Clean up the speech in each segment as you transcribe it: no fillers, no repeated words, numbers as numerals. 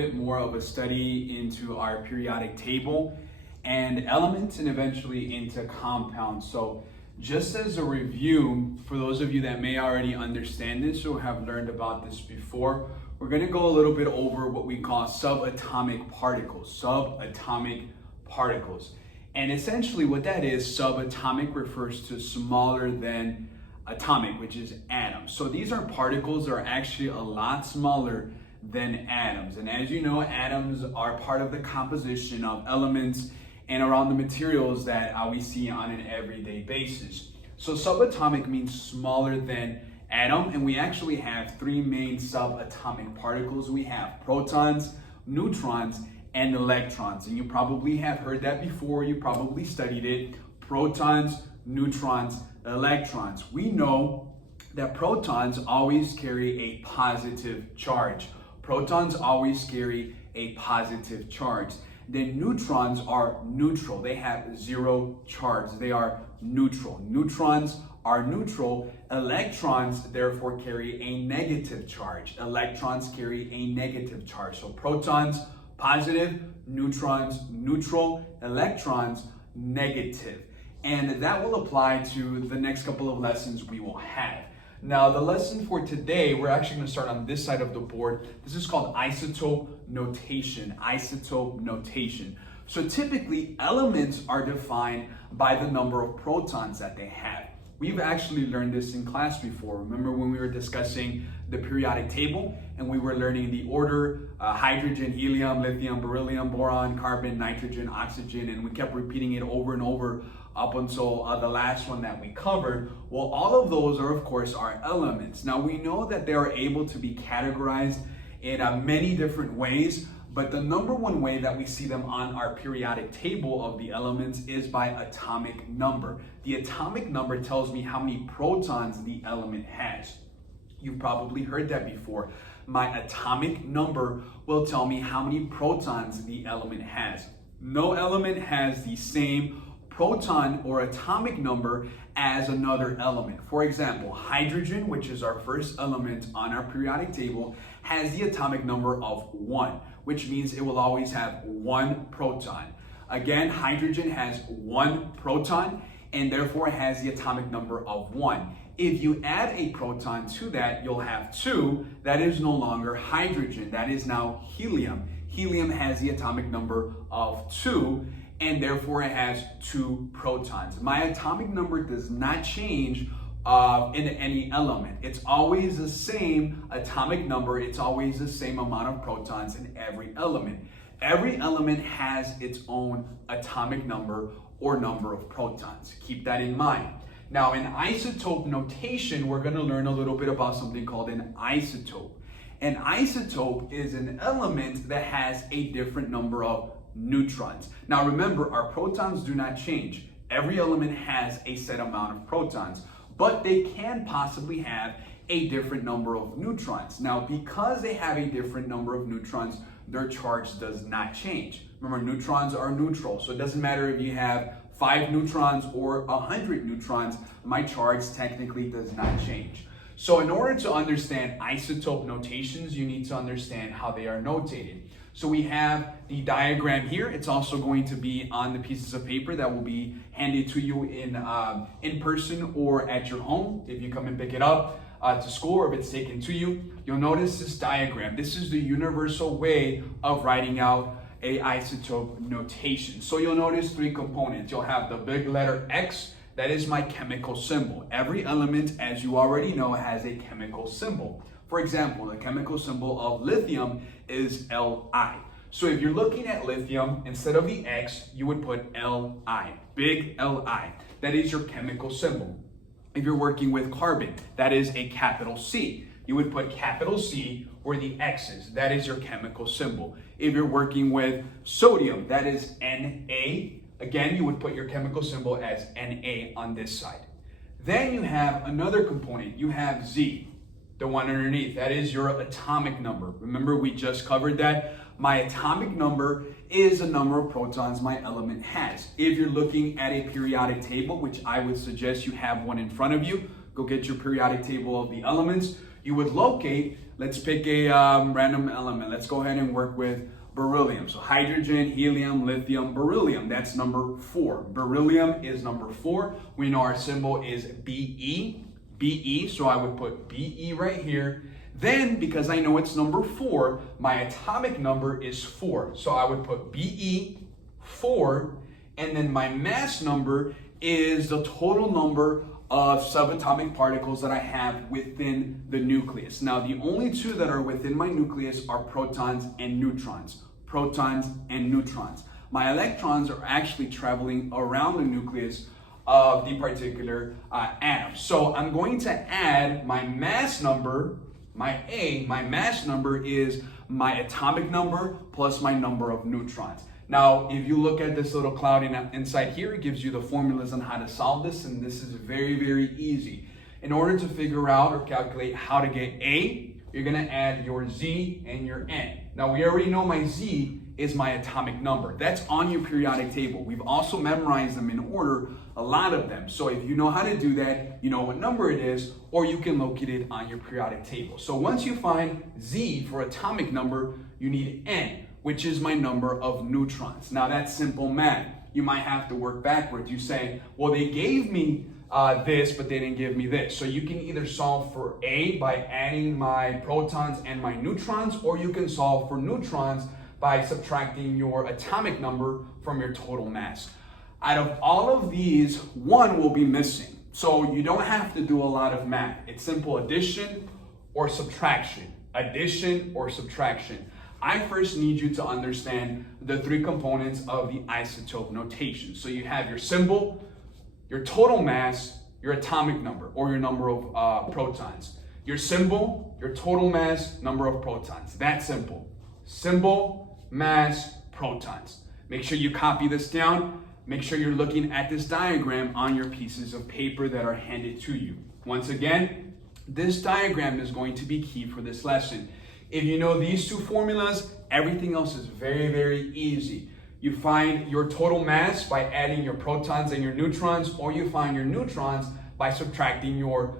bit more of a study into our periodic table and elements and eventually into compounds. So just as a review, for those of you that may already understand this or have learned about this before, we're going to go a little bit over what we call subatomic particles. Subatomic particles. And essentially what that is, subatomic refers to smaller than atomic, which is atoms. So these are particles that are actually a lot smaller than atoms. And as you know, atoms are part of the composition of elements and around the materials that we see on an everyday basis. So subatomic means smaller than atom, and we actually have three main subatomic particles. We have protons, neutrons, and electrons. And you probably have heard that before, you probably studied it. Protons, neutrons, electrons. We know that protons always carry a positive charge. Protons always carry a positive charge. Then neutrons are neutral. They have zero charge. They are neutral. Neutrons are neutral. Electrons therefore carry a negative charge. Electrons carry a negative charge. So protons positive, neutrons neutral, electrons negative. And that will apply to the next couple of lessons we will have. Now, the lesson for today, we're actually going to start on this side of the board. This is called isotope notation. Isotope notation. So typically, elements are defined by the number of protons that they have. We've actually learned this in class before. Remember when we were discussing the periodic table and we were learning the order, hydrogen, helium, lithium, beryllium, boron, carbon, nitrogen, oxygen, and we kept repeating it over and over up until the last one that we covered. Well, all of those are, of course, our elements. Now, we know that they are able to be categorized in many different ways, but the number one way that we see them on our periodic table of the elements is by atomic number. The atomic number tells me how many protons the element has. You've probably heard that before. My atomic number will tell me how many protons the element has. No element has the same proton or atomic number as another element. For example, hydrogen, which is our first element on our periodic table, has the atomic number of 1, which means it will always have 1 proton. Again, hydrogen has 1 proton and therefore has the atomic number of 1. If you add a proton to that, you'll have 2. That is no longer hydrogen. That is now helium. Helium has the atomic number of 2, and therefore it has 2 protons. My atomic number does not change in any element. It's always the same atomic number. It's always the same amount of protons in every element. Every element has its own atomic number or number of protons. Keep that in mind. Now, in isotope notation, we're going to learn a little bit about something called an isotope. An isotope is an element that has a different number of neutrons. Now remember, our protons do not change. Every element has a set amount of protons, but they can possibly have a different number of neutrons. Now, because they have a different number of neutrons, their charge does not change. Remember, neutrons are neutral, so it doesn't matter if you have 5 neutrons or 100 neutrons, my charge technically does not change. So in order to understand isotope notations, you need to understand how they are notated. So we have the diagram here. It's also going to be on the pieces of paper that will be handed to you in person or at your home if you come and pick it up to school, or if it's taken to you. You'll notice this diagram. This is the universal way of writing out a isotope notation. So you'll notice 3 components. You'll have the big letter X. That is my chemical symbol. Every element, as you already know, has a chemical symbol. For example, the chemical symbol of lithium is Li. So if you're looking at lithium, instead of the X, you would put Li, big Li. That is your chemical symbol. If you're working with carbon, that is a capital C. You would put capital C where the X is. That is your chemical symbol. If you're working with sodium, that is Na. Again, you would put your chemical symbol as Na on this side. Then you have another component. You have Z. The one underneath, that is your atomic number. Remember, we just covered that. My atomic number is the number of protons my element has. If you're looking at a periodic table, which I would suggest you have one in front of you, go get your periodic table of the elements. You would locate, let's pick a random element. Let's go ahead and work with beryllium. So hydrogen, helium, lithium, beryllium. That's number 4. Beryllium is number 4. We know our symbol is Be. Be, so I would put Be right here. Then, because I know it's number 4, my atomic number is 4. So I would put Be 4, and then my mass number is the total number of subatomic particles that I have within the nucleus. Now, the only two that are within my nucleus are protons and neutrons. Protons and neutrons. My electrons are actually traveling around the nucleus of the particular atom. So I'm going to add my mass number, my mass number is my atomic number plus my number of neutrons. Now, if you look at this little cloud inside here, it gives you the formulas on how to solve this, and this is very, very easy. In order to figure out or calculate how to get A, you're gonna add your Z and your N. Now, we already know my Z is my atomic number. That's on your periodic table. We've also memorized them in order, a lot of them. So if you know how to do that, you know what number it is, or you can locate it on your periodic table. So once you find Z for atomic number, you need N, which is my number of neutrons. Now that's simple math. You might have to work backwards. You say, well, they gave me this, but they didn't give me this. So you can either solve for A by adding my protons and my neutrons, or you can solve for neutrons by subtracting your atomic number from your total mass. Out of all of these, one will be missing. So you don't have to do a lot of math. It's simple addition or subtraction. Addition or subtraction. I first need you to understand the 3 components of the isotope notation. So you have your symbol, your total mass, your atomic number, or your number of protons. Your symbol, your total mass, number of protons. That's simple. Symbol, mass, protons. Make sure you copy this down. Make sure you're looking at this diagram on your pieces of paper that are handed to you. Once again, this diagram is going to be key for this lesson. If you know these 2 formulas, everything else is very, very easy. You find your total mass by adding your protons and your neutrons, or you find your neutrons by subtracting your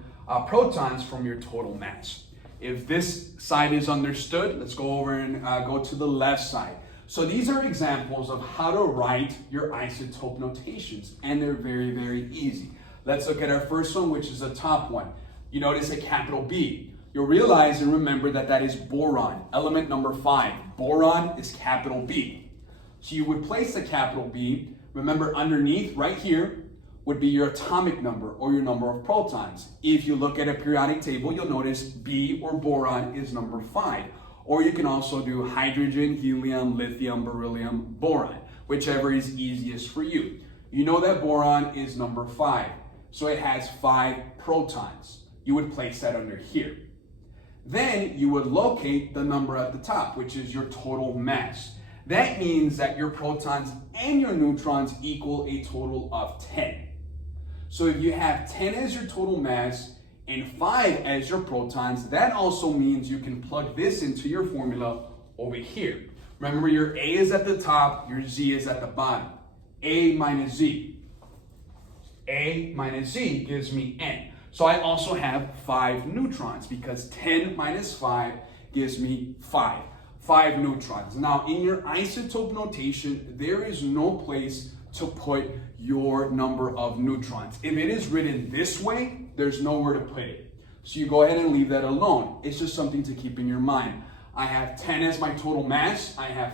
protons from your total mass. If this side is understood, let's go over and go to the left side. So these are examples of how to write your isotope notations, and they're very, very easy. Let's look at our first one, which is the top one. You notice a capital B. You'll realize and remember that that is boron, element number 5. Boron is capital B. So you would place the capital B, remember underneath, right here, would be your atomic number or your number of protons. If you look at a periodic table, you'll notice B or boron is number 5. Or you can also do hydrogen, helium, lithium, beryllium, boron, whichever is easiest for you. You know that boron is number 5, so it has 5 protons. You would place that under here. Then you would locate the number at the top, which is your total mass. That means that your protons and your neutrons equal a total of 10. So if you have 10 as your total mass and 5 as your protons, that also means you can plug this into your formula over here. Remember, your A is at the top, your Z is at the bottom. A minus Z. A minus Z gives me N. So I also have 5 neutrons because 10 minus 5 gives me 5. 5 neutrons. Now, in your isotope notation, there is no place to put your number of neutrons. If it is written this way, there's nowhere to put it. So you go ahead and leave that alone. It's just something to keep in your mind. I have 10 as my total mass. I have